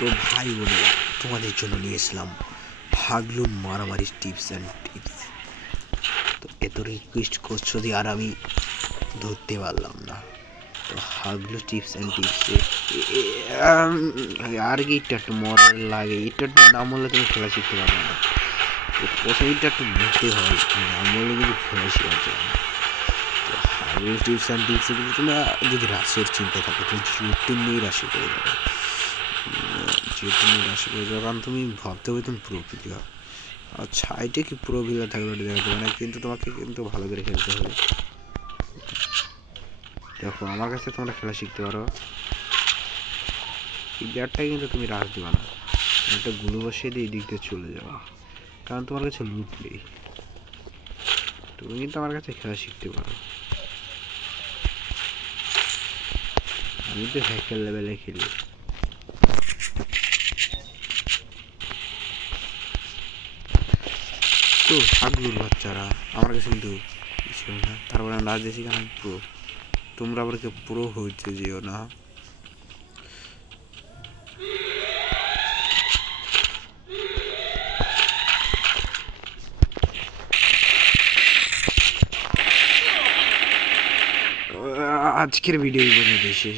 তো ভাই বোনেরা, তোমাদের জন্য নিয়ে এসলাম হাগলুন মারামারি টিপস অ্যান্ড টিপস। তো এত রিকোয়েস্ট করছো যে আর আমি ধরতে পারলাম না। তো হাগলু টিপস অ্যান্ড টিপসে আর কি একটু মরার লাগে, একটু নাম বললে তুমি খেলা শিখতে পারবে না। প্রথমেটা একটু মরতে হয়, নাম বললে কিন্তু খেলা শেখা যায় না। তো হাগলু টিপস অ্যান্ড টিপসে কিন্তু তোমরা যদি রাশির চিন্তা থাকে তুমি জিও নিয়ে রাশি করে যাবে, রাশি করে যাবে, কারণ তুমি ভাবতে হবে তুমি প্রো প্লেয়ার। আচ্ছা, এটা কি প্রো প্লেয়ার থাকবে ওটা দেখা যাবে না, কিন্তু তোমাকে কিন্তু ভালো করে খেলতে হবে। দেখো আমার কাছে তোমরা খেলা শিখতে পারো। এই ব্যাটটাই কিন্তু তুমি রাশ দেবে না, একটা গুলো বসিয়ে দিয়ে এই দিক দিয়ে চলে যাওয়া, কারণ তোমার কাছে লুট নেই। তুমি কিন্তু আমার কাছে খেলা শিখতে পারো। আমি তো হ্যাকার লেভেলে খেলি। তো হাগলুর বাচ্চারা আমার কাছে কিন্তু ছিল না, তারপরে আমি রাজ দিয়েছি কারণ প্রো। তোমরা আবার কেউ প্রো হইতে যেও না। আজকের ভিডিও এই পর্যন্ত শেষ।